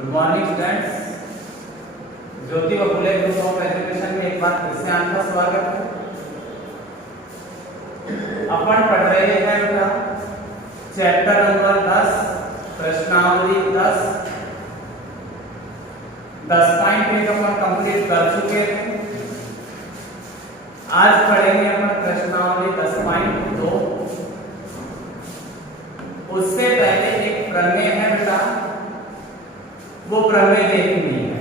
Good morning students. ज्योति व फुले group of education में एक बार फिर से आपका स्वागत है। अपन पढ़ रहे हैं बेटा चैप्टर नंबर 10 प्रश्नावली 10 पॉइंट अपन कंप्लीट कर चुके हैं। आज पढ़ेंगे अपन प्रश्नावली 10.2। उससे पहले एक प्रमेय है बेटा, वो प्रमेय देखनी है।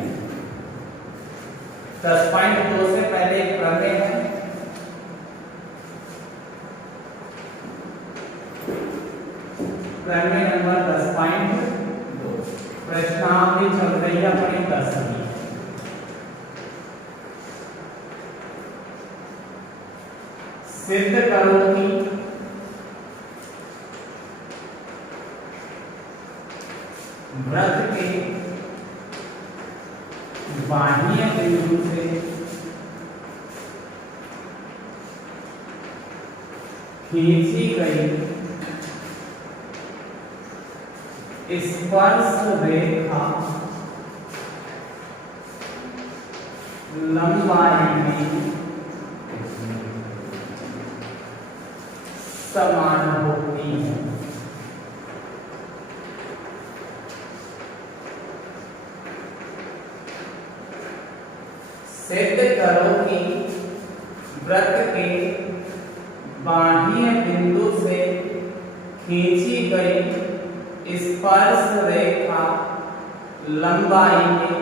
10.2 से पहले एक प्रमेय है, प्रमेय नंबर 10.2। प्रश्नावली चल रही है अपनी 10वीं। सिद्ध करो कि वृत्त के बाह्य बिंदु से खींची गई स्पर्श रेखा लंबाई में समान होती है। सिद्ध करो कि वृत्त के बाह्य बिंदु से खींची गई स्पर्श रेखा लंबाई में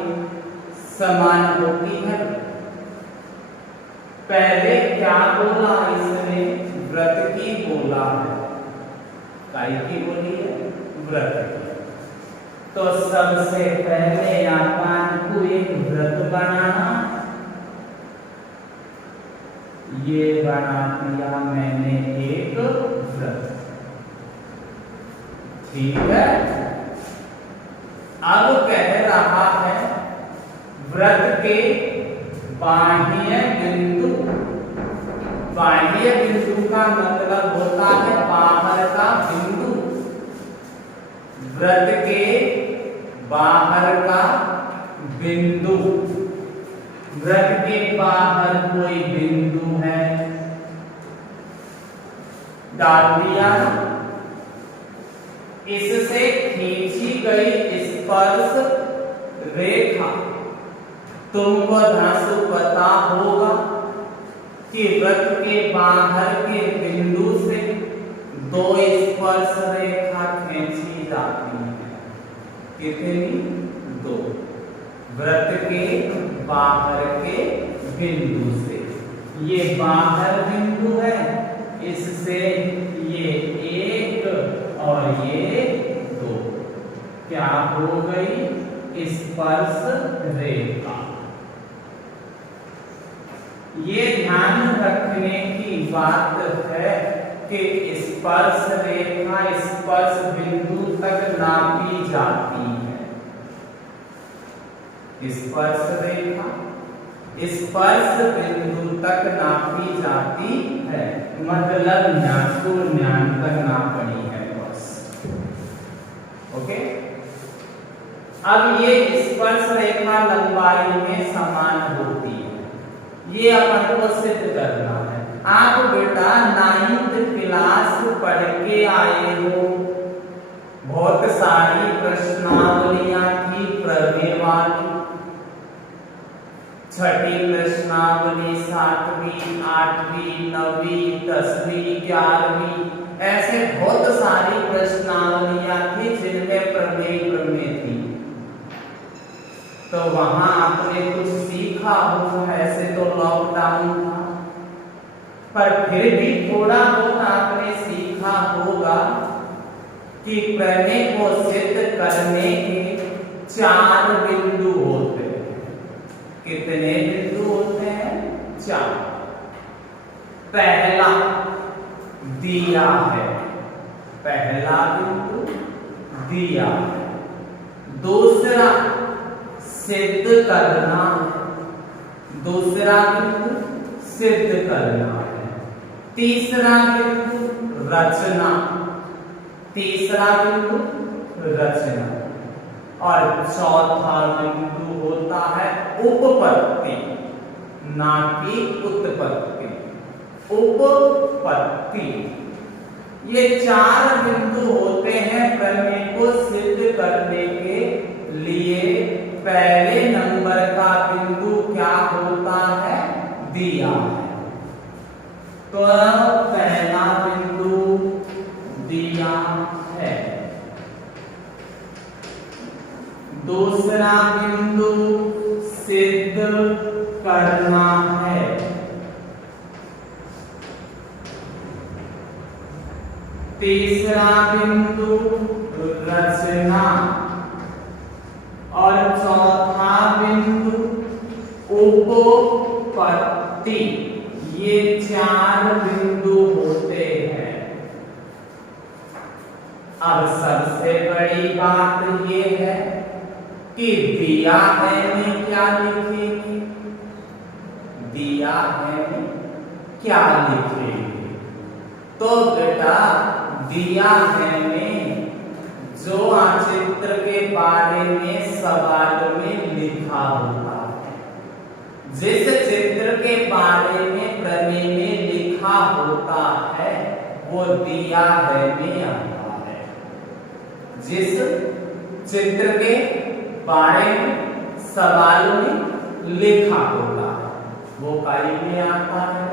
समान होती है। पहले क्या बोला इसने? वृत्त की बोला है। काय की बोली है? वृत्त की। तो सबसे पहले अपन को एक वृत्त बनाना। ये बना दिया मैंने एक वृत्त, ठीक है। अब कह रहा है वृत्त के बाह्य बिंदु। बाह्य बिंदु का मतलब होता है बाहर का बिंदु। वृत्त के बाहर का बिंदु। वृत्त के बाहर कोई बिंदु है, डाल दिया। इससे खींची गई स्पर्श रेखा, तुमको धांसु पता होगा कि वृत्त के बाहर के बिंदु से दो स्पर्श रेखा खींची जाती है। कितनी? दो। वृत्त के बाहर के बिंदु से, ये बाहर बिंदु है, इससे ये एक और ये दो, क्या हो गई? स्पर्श रेखा। ये ध्यान रखने की बात है कि स्पर्श रेखा स्पर्श बिंदु तक नापी जाती है। स्पर्श रेखा स्पर्श बिंदु तक नापी जाती है, मतलब न्यान तक नापनी है बस। ओके। अब ये स्पर्श रेखा लंबाई में समान होती है, ये अपन को सिद्ध करना है। आप बेटा 9th क्लास पढ़ के आए हो, बहुत सारी प्रश्नावलियां थी प्रमेय वाली। 6ठी प्रश्नावली, 7वीं, 8वीं, 9वीं, 10वीं, 11वीं, ऐसे बहुत सारी प्रश्नावलियां थी जिनमें प्रमेय थी। तो वहां आपने कुछ सीखा होगा। ऐसे तो लॉकडाउन था, पर फिर भी थोड़ा बहुत आपने सीखा होगा कि प्रमेय को सिद्ध करने के 4 बिंदु होते हैं। कितने बिंदु होते हैं? 4। पहला दिया है, पहला बिंदु दिया है। दूसरा सिद्ध करना है, दूसरा बिंदु सिद्ध करना है। तीसरा बिंदु रचना, तीसरा बिंदु रचना। और चौथा बिंदु होता है उपपत्ति, ना कि उत्पत्ति, उपपत्ति। ये 4 बिंदु होते हैं प्रमेय को सिद्ध करने के लिए। पहले नंबर का बिंदु क्या होता है? दिया है। तो पहला बिंदु दिया है। दूसरा बिंदु सिद्ध करना है। तीसरा बिंदु रचना और चौथा बिंदु उपपत्ति। ये 4 बिंदु होते हैं। अब सबसे बड़ी बात ये है कि दिया है में क्या लिखेंगे? दिया है में क्या लिखेंगे? तो बेटा दिया है में जो चित्र के बारे में सवाल में लिखा होता है, जिस चित्र के बारे में प्रमेय में लिखा होता है वो दिया है में आता है। जिस चित्र के बारे में सवाल में लिखा होता है वो काई में आता है?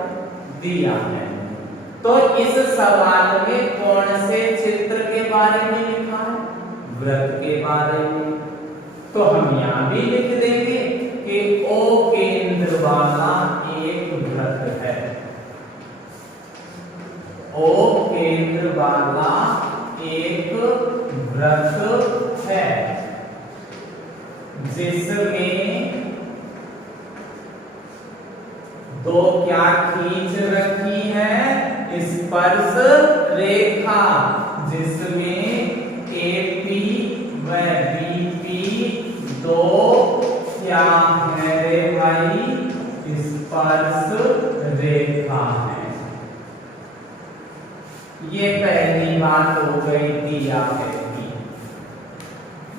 दिया है। तो इस सवाल में कौन से चित्र के बारे में लिखा है? व्रत के बारे में। तो हम यहां भी लिख देंगे कि ओ केंद्र वाला एक व्रत है। ओ केंद्र वाला एक व्रत है जिसमें 2 क्या खींच रखी है? स्पर्श रेखा, जिसमें एपी व बीपी 2 क्या है रे भाई? स्पर्श रेखा है। ये पहली बात हो गई दिया है की।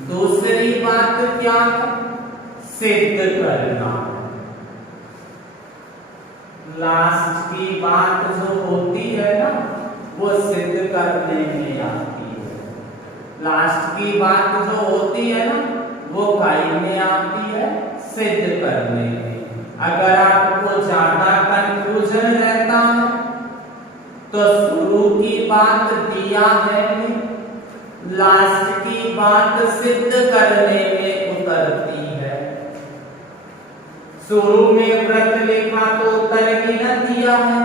दूसरी बात क्या है? सिद्ध करना। लास्ट की बात जो होती है ना वो सिद्ध करने में आती है। लास्ट की बात जो होती है ना वो काई में आती है? सिद्ध करने में। अगर आपको ज्यादा कंफ्यूजन रहता है तो शुरू की बात दिया है में, लास्ट की बात सिद्ध करने में उतरती है। शुरू में व्रत लिखा तो उतर की न दिया है,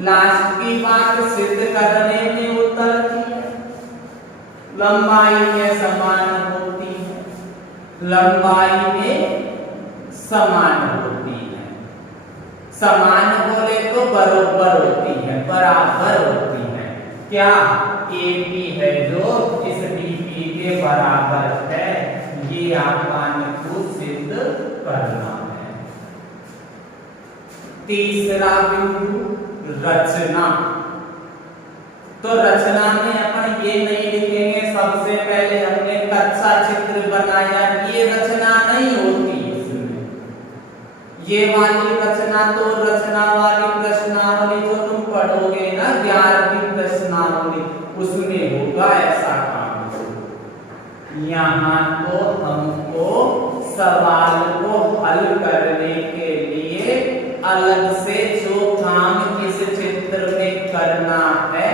लास्ट की बात सिद्ध करने में उतरती है। लंबाई में समान होती है, लंबाई में समान होती है। समान बोले तो बराबर होती है, बराबर होती है। क्या? एपी है जो इस बीपी के बराबर है, ये आपको सिद्ध करना है। तीसरा बिंदु रचना। तो रचना में अपन ये नहीं लिखेंगे सबसे पहले हमने कच्चा चित्र बनाया, ये रचना नहीं होती इसमें। ये वाली रचना तो रचना वाली प्रश्नावली जो तुम पढ़ोगे ना 11वीं प्रश्नावली, उसमें होगा ऐसा काम। यहाँ तो हमको सवाल को हल करने के लिए अलग से जो काम इस चित्र में करना है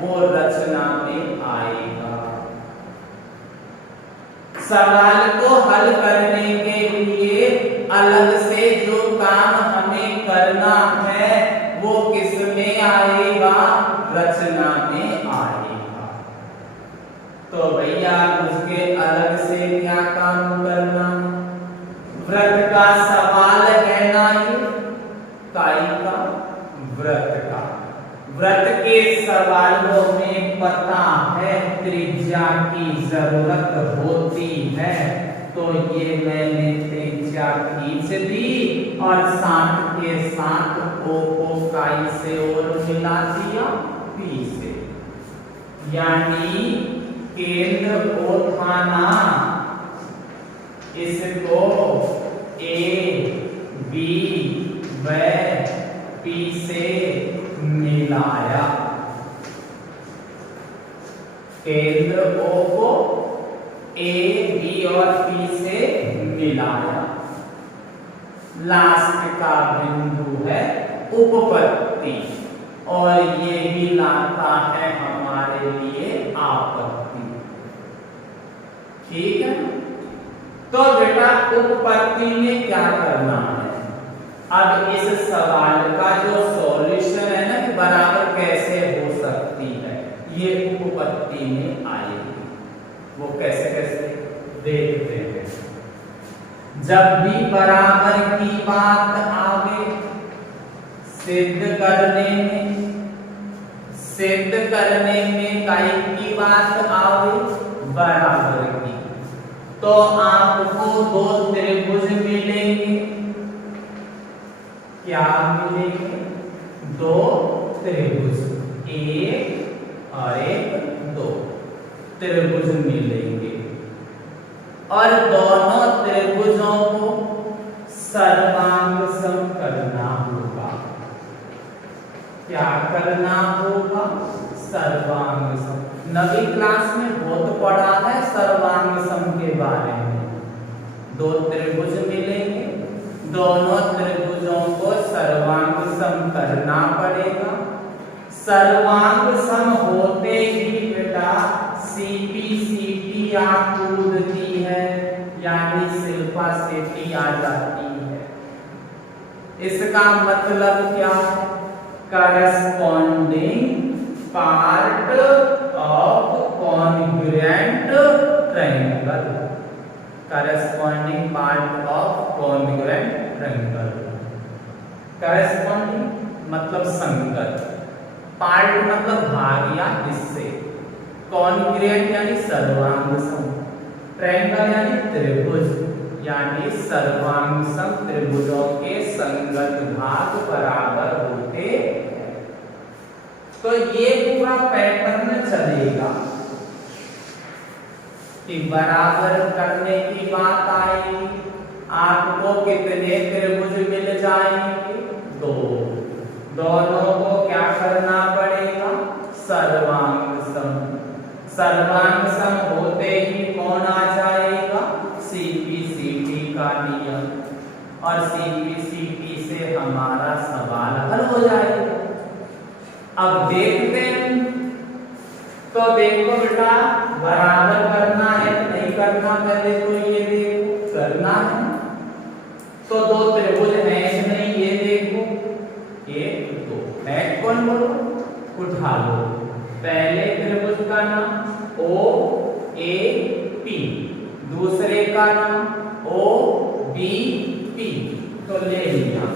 वो रचना में आएगा। सवाल को हल करने के लिए अलग से जो काम हमें करना है वो किस में आएगा? रचना में आएगा। तो भैया उसके अलग से क्या काम करना? व्रत का सवाल है ना, ये काई का? व्रत का। व्रत के सवालों में पता है त्रिज्या की जरूरत होती है, तो ये मैंने त्रिज्या खींच दी और साथ के साथ ओ को काई से और मिला दिया पी से, यानी केंद्र O था ना, इसको A, B व P से मिलाया। केंद्र O को A, B और P से मिलाया। लास्ट का बिंदु है उपपत्ति, और ये भी लाता है हमारे लिए आपत्ति। ठीक है, तो बेटा उपपत्ति में क्या करना है? अब इस सवाल का जो सॉल्यूशन है ना, बराबर कैसे हो सकती है, ये उपपत्ति में आएगी। वो कैसे कैसे देखते हैं। जब भी बराबर की बात आवे, सिद्ध करने में काई की बात आवे, बराबर की, तो आपको दो त्रिभुज मिलेंगे। क्या मिलेंगे? दो त्रिभुज, एक और एक, दो त्रिभुज मिलेंगे, और दोनों त्रिभुजों को सर्वांग सम करना होगा। क्या करना होगा? सर्वांग सम। नवी क्लास में बहुत पढ़ा है सर्वांग सम के बारे में। दो त्रिभुज मिलेंगे, दोनों त्रिभुजों को सर्वांग सम करना पड़ेगा। सर्वांग सम होते ही बेटा सीपी सीटी आ कूदती है, यानी शिल्पा सीटी आ जाती है। इसका मतलब क्या है? Corresponding part of congruent triangle. Corresponding part of congruent triangle. Corresponding मतलब संगत, पार्ट मतलब भाग या हिस्से, कॉन्ग्रुएंट यानी सर्वांग सम, ट्रायंगल यानी त्रिभुज, यानी सर्वांग सम त्रिभुजों के संगत भाग बराबर होते हैं। तो ये पूरा पैटर्न चलेगा कि बराबर करने की बात आएगी, आपको कितने त्रिभुज मिल जाएंगे? दो। दोनों को क्या करना पड़ेगा? सर्वांग सम। सर्वांग सम होते ही कौन आ जाएगा? सीपी सीटी का नियम, और सीपी सीटी से हमारा सवाल हल हो जाएगा। अब देखते हैं, तो देखो बेटा बराबर करना है नहीं करना, पहले तो ये देखो करना है। तो दो त्रिभुज है नहीं, ये देखो, एक दो है, कौन बोलो? उठा लो। पहले त्रिभुज का नाम O A P, दूसरे का नाम O B P, तो ले लिया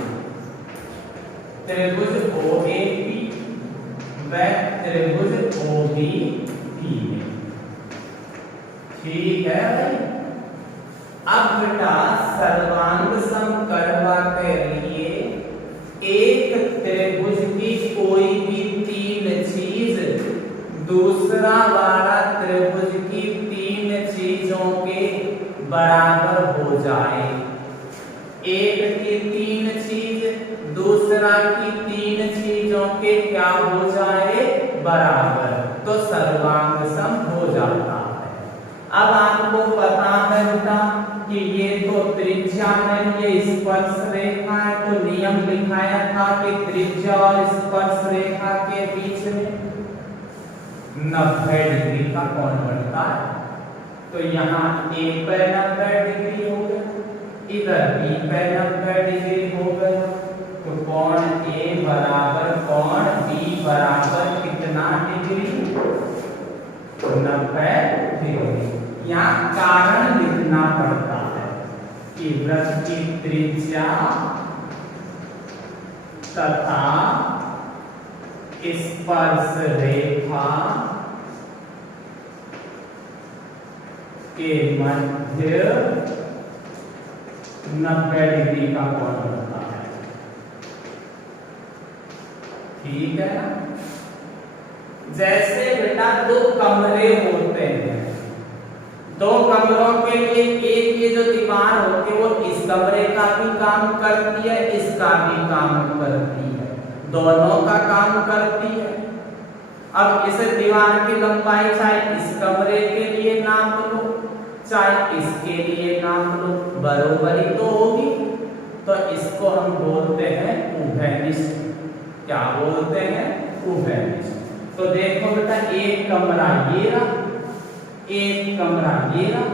त्रिभुज O A P व त्रिभुज O B P में। ठीक है भाई। अब बेटा सर्वांग सम करवा के लिए एक त्रिभुज की कोई भी तीन चीज दूसरा वाला त्रिभुज की तीन चीजों के बराबर हो जाए। एक की तीन चीज दूसरा की तीन चीजों के क्या हो जाए? बराबर, तो सर्वांग सम हो जाता है। अब आपको पता है बेटा कि ये तो त्रिज्या है, ये स्पर्श रेखा है, तो नियम लिखाया था कि त्रिज्या और स्पर्श रेखा के बीच में 90 डिग्री का कोण बनता है। तो यहाँ A पे 90 डिग्री हो गया, इधर B पे 90 डिग्री हो गया, तो कोण A बराबर कोण B बराबर कितना डिग्री? 90 डिग्री। यहाँ कारण लिखना पड़ता है कि वृत्त की त्रिज्या तथा स्पर्श रेखा के मध्य 90 डिग्री का कोण बनता है। ठीक है ना? जैसे बेटा दो कमरे होते हैं, दो कमरों के लिए एक ये जो दीवार होती है वो इस कमरे का भी काम करती है, इसका भी काम करती है, दोनों का काम करती है। अब इस दीवार की लंबाई चाहे इस कमरे के लिए नाप लो चाहे इसके लिए नाप लो, बराबरी तो होगी। तो इसको हम बोलते हैं उभयनिष्ठ। क्या बोलते हैं? उभयनिष्ठ। तो देखो बेटा, एक कमरा ये रहा, एक कमरा ये रहा।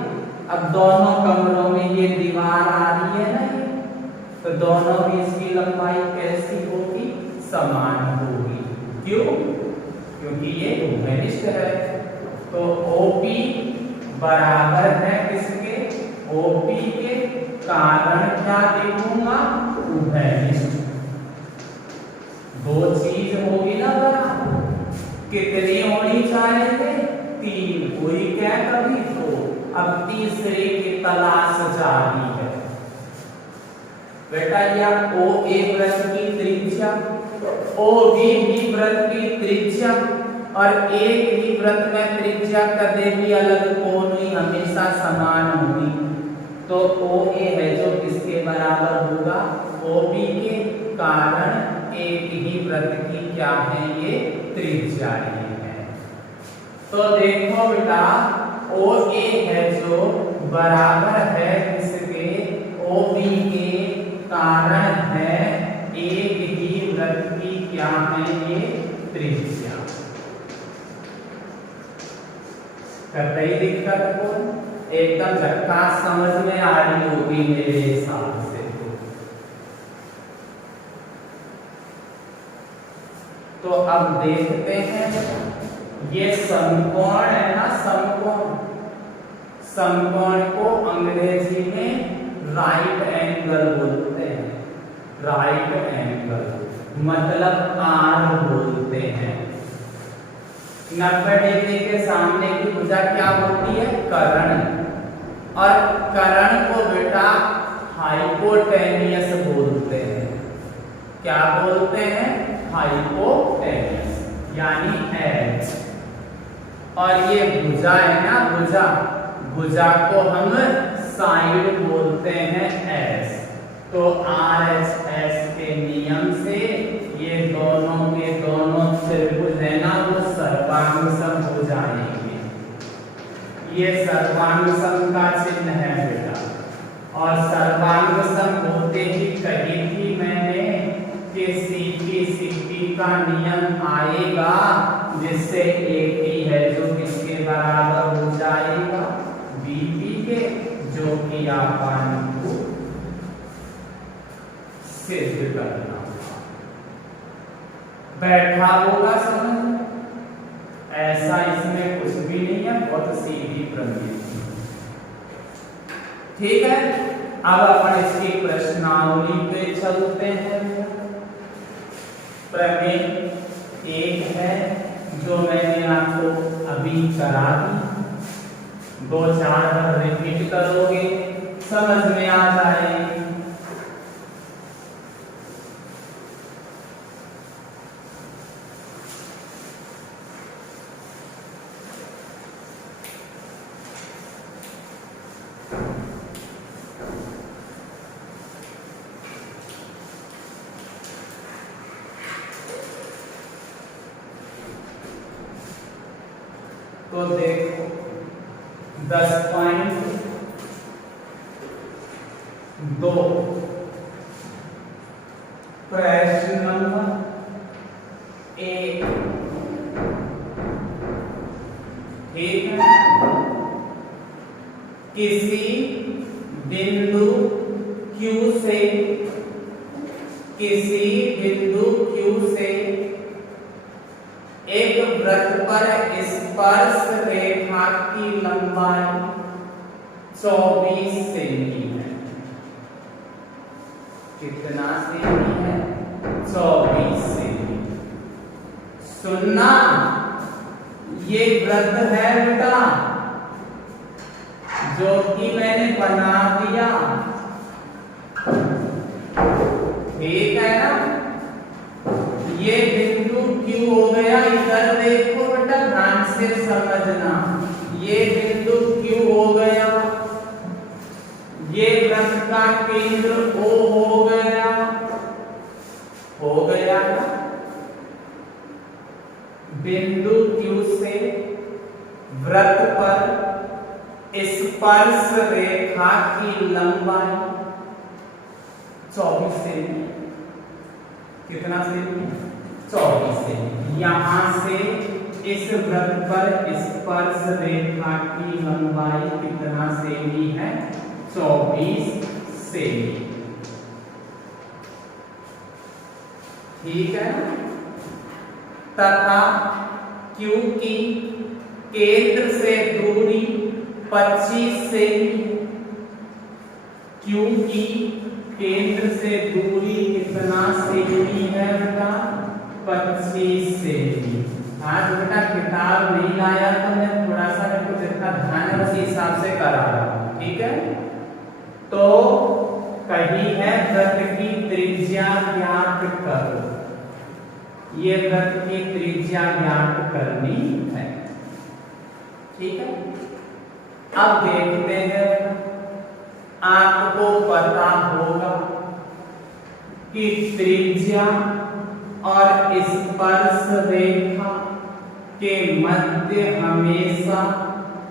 अब दोनों कमरों में ये दीवार आ रही है ना, तो दोनों की इसकी लंबाई कैसी होगी? समान होगी। क्यों? क्योंकि ये उभयनिष्ठ है। तो OP बराबर है किसके? OP के। कारण क्या लिखूंगा? उभयनिष्ठ। दो चीज होगी ना बराबर, कितनी होनी चाहिए? 3। कोई क्या कभी तो अब तीसरे की तलाश जारी है बेटा। या OA वृत्त की त्रिज्या, OB भी वृत्त की त्रिज्या, और एक ही वृत्त में त्रिज्या कदे भी अलग कोण ही हमेशा समान होगी। तो OA है जो किसके बराबर होगा? OB के। कारण एक ही वृत्त की क्या है? ये त्रिज्या है। तो देखो बेटा, OA है जो बराबर है किसके? OB के। कारण है एक ही वृत्त की क्या है? ये त्रिज्या। कतई दिक्कत को एकदम झटका समझ में आ रही होगी मेरे हिसाब से। तो अब देखते हैं, ये समकोण है ना, समकोण। समकोण को अंग्रेजी में राइट एंगल बोलते हैं। राइट एंगल मतलब R बोलते हैं। 90 डिग्री के सामने की भुजा क्या होती है? कर्ण। और कर्ण को बेटा हाइपोटेनियस बोलते हैं। क्या बोलते हैं? हाइपोटेनियस यानी H। और ये भुजा है ना, भुजा, भुजा को हम साइड बोलते हैं S। तो RHS के नियम से ये दोनों के दोनों त्रिभुज है ना, वो सर्वांग सम हो जाएंगे। ये सर्वांग सम का चिन्ह है बेटा। और सर्वांग सम होते ही कही थी मैंने कि CP का नियम आएगा, जिससे AP है जो किसके बराबर हो जाएगा? BP के, जो कि अपन को सिद्ध करना बैठा होगा समझ में। ऐसा इसमें कुछ भी नहीं है, बहुत सीधी प्रमेय। ठीक है, अब अपन इसकी प्रश्नावली पे चलते हैं। प्रमेय एक है जो मैंने आपको अभी करा दी, 2-4 बार रिपीट करोगे समझ में आ जाएगी। तो देखो 10.2 प्रश्न नंबर 1। ठीक है, किसी बिंदु Q से, किसी बिंदु Q से एक वृत्त पर स्पर्श रेखा की लंबाई 24 सेमी है। कितना सेमी है? 24 सेमी। सुनना, ये वृत्त है बेटा जो कि मैंने बना दिया, ठीक है ना। ये बिंदु Q हो गया। इधर देखो बेटा, ध्यान से समझना, ये बिंदु Q हो गया। बिंदु Q से वृत्त पर स्पर्श रेखा की लंबाई 24 सेमी। कितना सेमी? 24 सेमी। यहां से इस वृत्त पर स्पर्श रेखा की लंबाई कितना सेमी है? 24 सेमी। ठीक है। तथा Q की केंद्र से दूरी 25 सेमी। Q की केंद्र से दूरी कितना सेमी है बेटा? 25 सेमी। आज बेटा किताब नहीं लाया तो मैं थोड़ा सा मेरे को जितना ध्यान है उसी हिसाब से करा रहा हूं। ठीक है। तो कही है वृत्त की त्रिज्या ज्ञात करो। ये वृत्त की त्रिज्या ज्ञात करनी है। ठीक है। अब देखते हैं, आपको पता होगा कि त्रिज्या और स्पर्श रेखा के मध्य हमेशा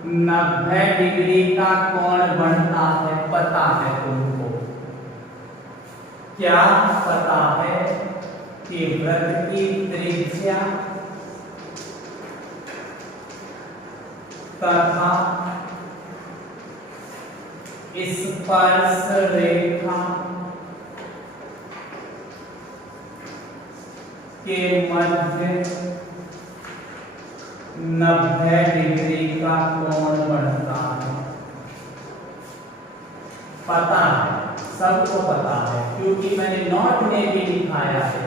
90 डिग्री का कोण बनता है। पता है तुमको? क्या पता है कि वृत्त की त्रिज्या तथा स्पर्श रेखा के मध्य 90 डिग्री का कोण बनता है। पता है, सबको पता है, क्योंकि मैंने नोट में भी लिखाया है।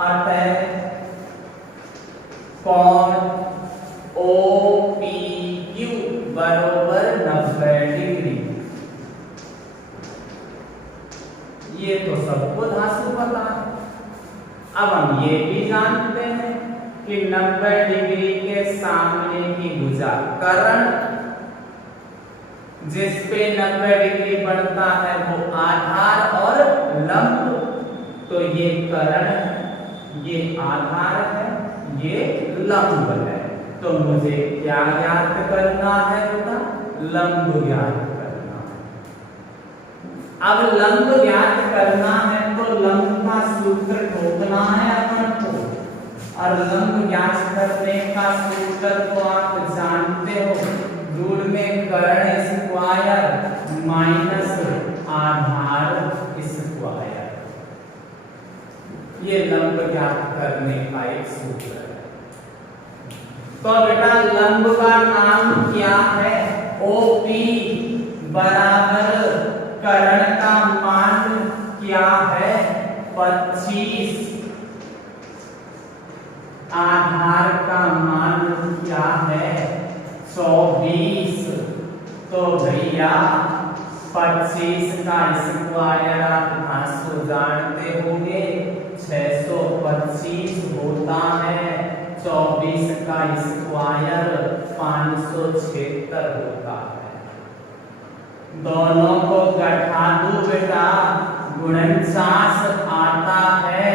अतः कोण OPQ बराबर 90 डिग्री। ये तो सबको धांसू पता है। अब हम ये भी जानते हैं कि 90 डिग्री के सामने की भुजा कर्ण, जिस पे 90 डिग्री बढ़ता है वो आधार और लंब। तो ये कर्ण, ये आधार है, ये लंब है। तो मुझे क्या ज्ञात करना है बेटा? लंब ज्ञात करना है। अब लंब ज्ञात करना है तो लंब का सूत्र ठोकना है अपन को। और लंब ज्ञात करने का सूत्र तो आप जानते हो, दूर में कर्ण स्क्वायर माइनस आधार स्क्वायर। ये लंब ज्ञात करने का एक सूत्र है। तो बेटा लंब का नाम क्या है? OP बराबर कर्ण का मान क्या है? 25। आधार का मान क्या है? 24। तो भैया 25 का स्क्वायर आप धांसू जानते होंगे, 625 होता है। 24 का स्क्वायर 576 होता है। दोनों को घटा दो बेटा, गुणनचास आता है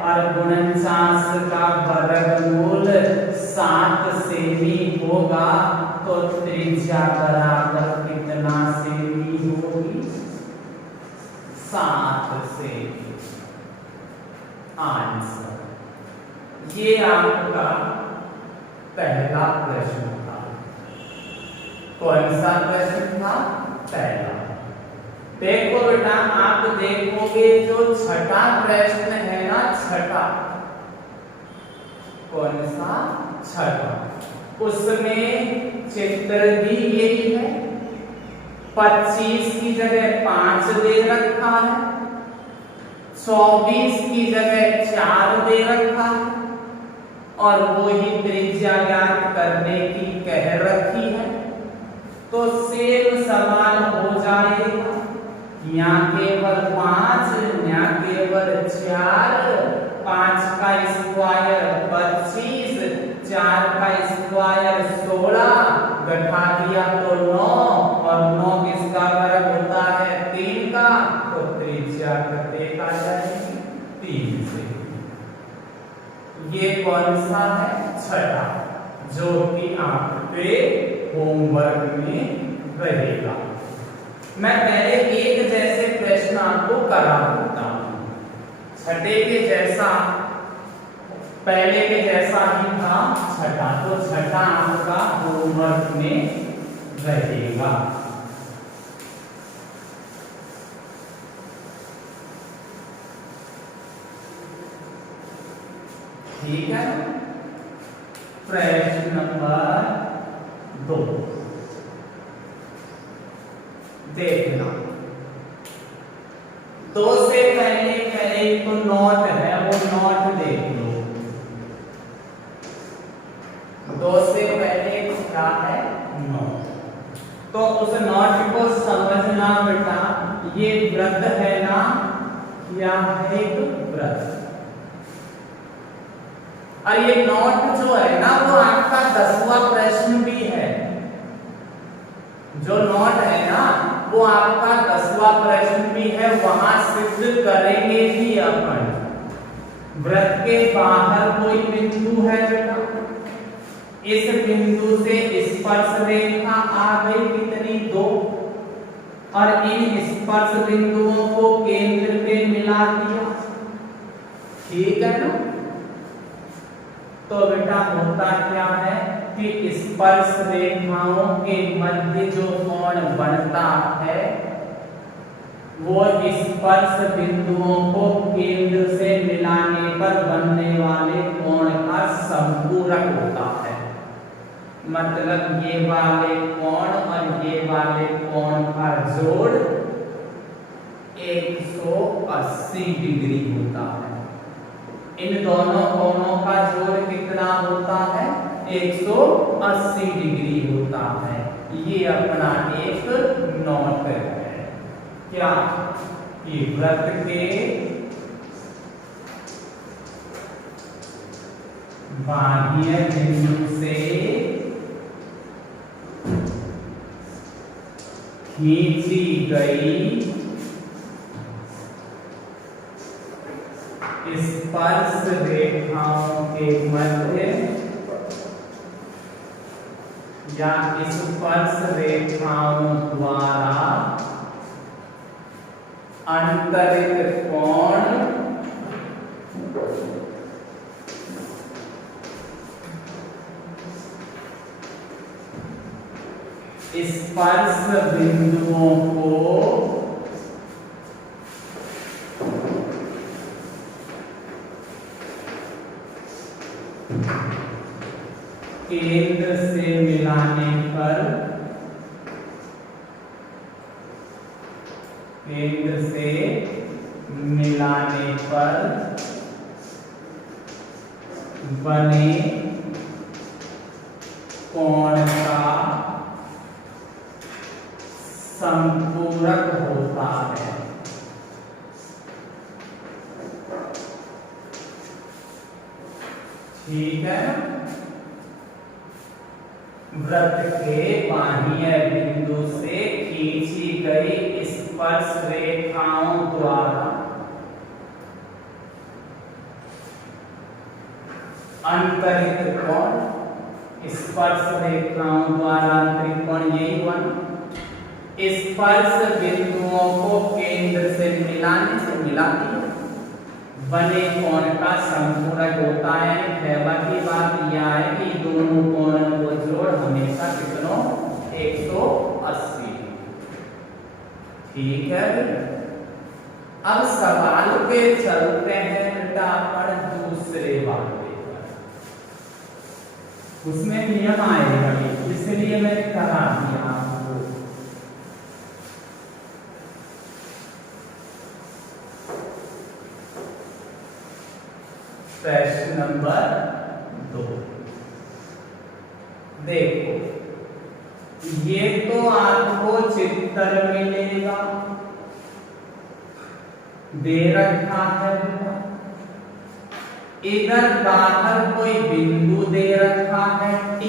और गुणनचास का वर्गमूल 7 सेमी होगा। तो त्रिज्या बराबर कितना सेमी होगी? 7 सेमी। आंसर ये आपका पहला प्रश्न था। कौन सा प्रश्न था? पहला। देखो बेटा, आप देखोगे जो छठा प्रश्न है ना, छठा, कौन सा? छठा। उसमें चित्र भी यही है। 25 की जगह 5 दे रखा है, 24 की जगह 4 दे रखा है, और वो ही त्रिज्या ज्ञात करने की कह रखी है। तो सेम सवाल हो जाएगा। यहाँ केवल 5, यहाँ केवल 4, 5 का स्क्वायर 25, 4 का स्क्वायर 16, घटा दिया तो 9, और 9 किसका वर्ग होता है? 3 का। तो त्रिज्या कितने का जाएगी? 3 से। ये कौन सा जो कि आपके होमवर्क में रहेगा। मैं पहले एक जैसे प्रश्न आपको करा देता हूं, छठे के जैसा, पहले के जैसा ही था छठा, तो छठा आपका होमवर्क में रहेगा। ठीक है, प्रश्न नंबर 2 देखना। 2 से पहले तो नोट है, वो नोट देख लो। 2 से पहले क्या है? नोट। तो उस नोट को समझना बेटा, ये व्रत है ना, क्या है? एक व्रत। और ये नोट जो है ना, वो आपका 10वां प्रश्न भी है। जो नोट है ना, वो आपका 10वां प्रश्न भी है, वहां सिद्ध करेंगे भी अपन। व्रत के बाहर कोई बिंदु है बेटा, इस बिंदु से स्पर्श रेखा आ गई कितनी? 2, और इन स्पर्श बिंदुओं को केंद्र पे मिला दिया। ठीक है ना? तो बेटा होता क्या है कि स्पर्श रेखाओं के मध्य जो कोण बनता है, वो स्पर्श बिंदुओं को केंद्र से मिलाने पर बनने वाले कोण का संपूरक होता है। मतलब ये वाले कोण और ये वाले कोण का जोड़ 180 डिग्री होता है। इन दोनों कोणों का जोड़ कितना होता है? 180 डिग्री होता है। ये अपना एक नोट है। क्या? कि व्रत के बाह्य बिंदु से खींची गई स्पर्श रेखाओं के मध्य या स्पर्श रेखाओं द्वारा अंतरित कोण स्पर्श बिंदुओं को केंद्र से मिलाने पर बने कोण का संपूरक होता है। ठीक है। व्रत के बाह्य बिंदु से खींची गई स्पर्श रेखाओं द्वारा अंतरित कोण, स्पर्श रेखाओं द्वारा अंतरित कोण यही हुआ। स्पर्श बिंदुओं को केंद्र से मिलाने से मिलाती है, बने कोण का संपूरक होता है। कहवा की बात यह है कि दोनों कोणों को जोड़ हमेशा कितनों 180। ठीक है। अब सवाल पे चलते हैं बेटा अपन दूसरे वाले पर। उसमें नियम आएगा, इसलिए मैंने कहा दिया आपको। प्रश्न नंबर 2 देखो, ये तो आपको चित्र मिलेगा, दे रखा है। इधर बाहर कोई बिंदु दे रखा है T।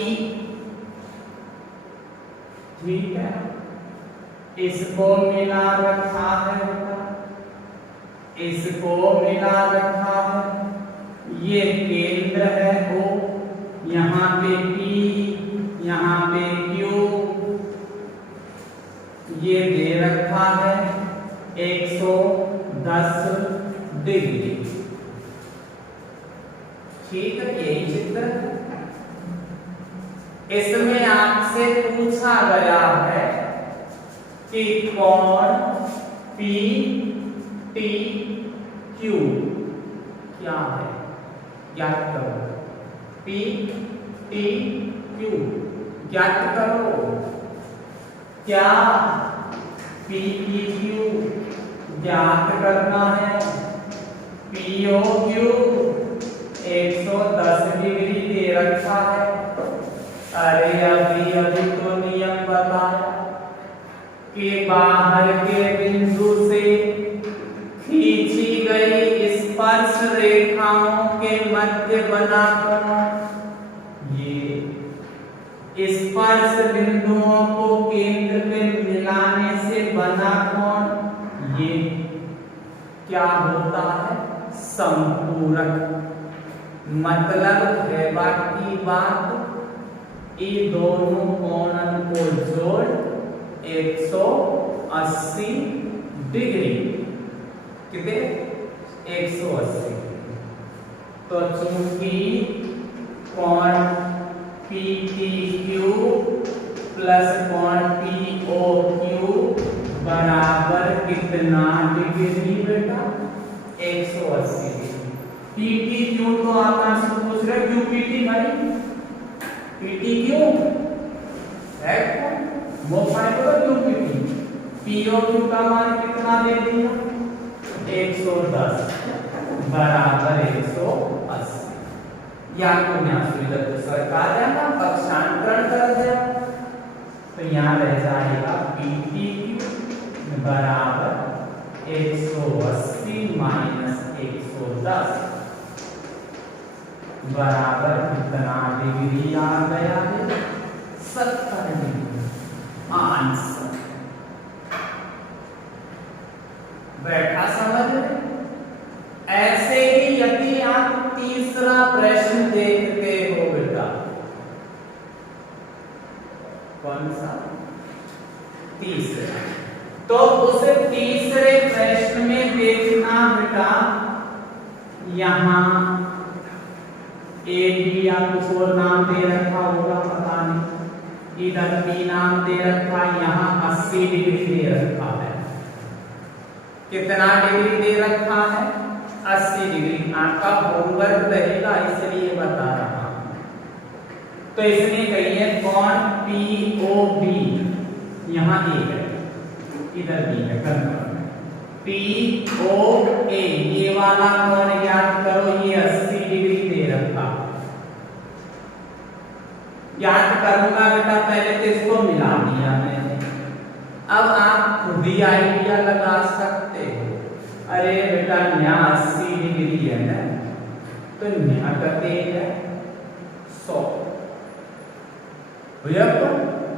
ठीक है, इसको मिला रखा है, इसको मिला रखा है। ये केंद्र है O, यहाँ पे P, यहाँ पे Q, ये दे रखा है 110 डिग्री। ठीक है, यही चित्र है। इसमें आपसे पूछा गया है कि कोण P T Q क्या है, ज्ञात करो। P T Q ज्ञात करो। क्या P T Q ज्ञात करना है? POQ 110 डिग्री दे रखा है। अरे अभी तो नियम बताया कि बाहर के बिंदु से खींची गई स्पर्श रेखाओं के मध्य बना कोण, ये स्पर्श बिंदुओं को केंद्र में मिलाने से बना कोण, ये क्या होता है? संपूरक। मतलब है बाकी बात, ये दोनों कोणों को जोड़ 180 डिग्री, कितने? 180। तो चूंकि कोण PTQ प्लस कोण POQ बराबर कितना डिग्री बेटा? 180 डिग्री। PTQ तो आसान से पूछ रहे, क्यों PT भाई? PT क्यों है? वो फाइबर क्यों PT? POQ का मान कितना दे दिया? 110 बराबर 180। या तो यहाँ सुविधा सरकार जाना पक्षांतरण कर दिया, तो यहाँ रह जाएगा PTQ बराबर 180 माइनस 110 बराबर कितना डिग्री आ गया है? 70 डिग्री। आंसर बैठा समझ में? ऐसे ही यदि आप तीसरा प्रश्न देखते हो बेटा, कौन सा? तीसरा। तो उस तीसरे प्रश्न में देखना बेटा, यहां A B या कुछ और नाम दे रखा होगा, पता नहीं। इधर B नाम दे रखा, यहाँ 80 डिग्री दे रखा है। कितना डिग्री दे रखा है? 80 डिग्री। आपका होमवर्क रहेगा इसलिए बता रहा हूं। तो इसमें कहिए कोण POB, यहाँ A है, इधर B है, POA, ये वाला कोण याद करो, ये 80 डिग्री दे रखा। याद करूंगा बेटा, पहले तो इसको मिला दिया मैंने। अब आप खुद ही आइडिया लगा सकते हो। अरे बेटा यहाँ 80 डिग्री है ना, तो यहाँ करते है 100। भैया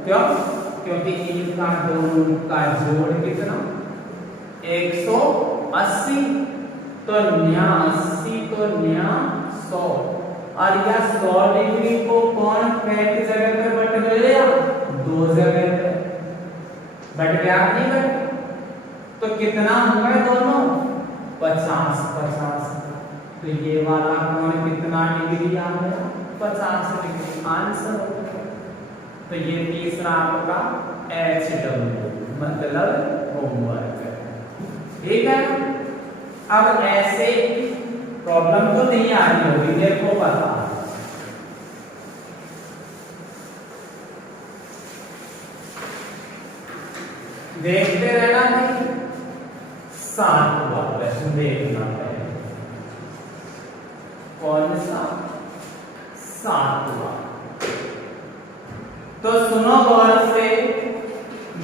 क्यों? क्योंकि इनका दोनों का जोड़ कितना? 180। तो यहाँ 80 तो यहाँ 100, और यह 100 डिग्री को कोण कितनी जगह पे बट गया? 2 जगह पे बट गया, नहीं बट? तो कितना होंगे दोनों? 50। तो ये वाला कोण कितना डिग्री आ गया? 50 डिग्री। आंसर हो गया। तो ये तीसरा आपका HW मतलब होमवर्क है। ठीक है। अब ऐसे प्रॉब्लम तो नहीं आ रही होगी, देखो पता। देखते रहना भाई। 7वां प्रश्न देखना है। कौन सा? 7वां। तो सुनो गौर से,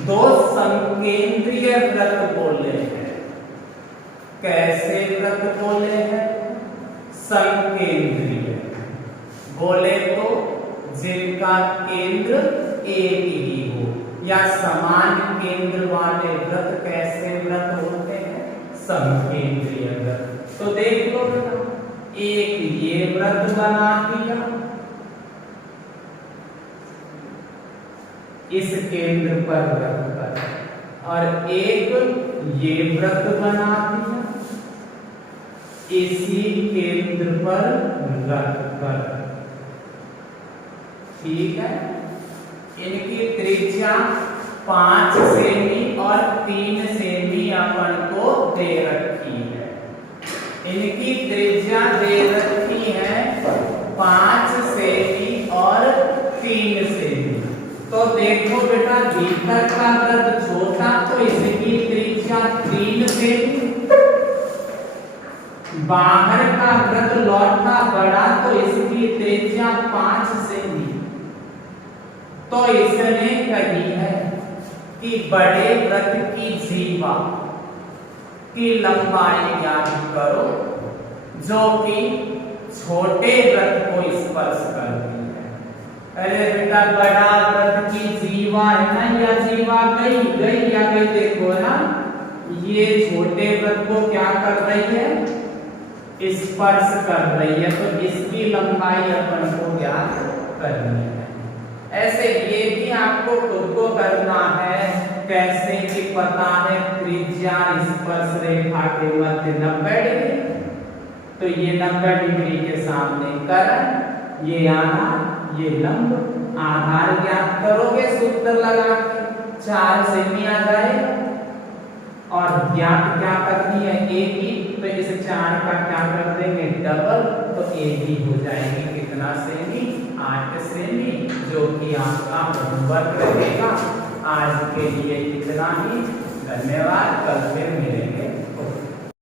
2 संकेंद्रीय वृत्त बोले हैं। कैसे वृत्त बोले हैं? संकेंद्रीय बोले तो जिनका केंद्र एक ही हो, या समान केंद्र वाले वृत्त कैसे वृत्त होते हैं? संकेंद्रीय वृत्त। तो देख लो बेटा, एक ये वृत्त बना दिया, इस केंद्र पर रख कर और एक ये वृत्त बना दिया इसी केंद्र पर रख कर। ठीक है, इनकी त्रिज्या 5 सेमी और 3 सेमी अपन को दे रखी है। इनकी त्रिज्या दे रखी है 5 सेमी और 3 सेमी। तो देखो बेटा, भीतर का वृत्त छोटा तो इसकी त्रिज्या 3 सेमी, बाहर का वृत्त लौटा बड़ा तो इसकी त्रिज्या 5 सेमी। तो इसने कही है कि बड़े वृत्त की जीवा की लंबाई ज्ञात करो जो कि छोटे वृत्त को स्पर्श करती है। अरे बेटा, बड़ा वृत्त की जीवा है ना, या जीवा गई या गई, देखो ना, ये छोटे वृत्त को क्या कर रही है, स्पर्श कर रही है। तो इसकी लंबाई अपन को ज्ञात करनी है। ऐसे ये भी आपको खुद को करना है। कैसे कि पता है त्रिज्या स्पर्श रेखा के मध्य 90 डिग्री, तो ये 90 डिग्री के सामने करण, ये आधार, ये लंब। आधार ज्ञात करोगे सूत्र लगा के 4 सेमी आ जाएगा और ज्ञात क्या करनी है, ए बी। तो इस 4 का क्या कर देंगे, डबल, तो ए बी हो जाएगी कितना सेमी, 8 सेमी, जो कि आपका होमवर्क रहेगा। आज के लिए इतना ही, धन्यवाद। कल फिर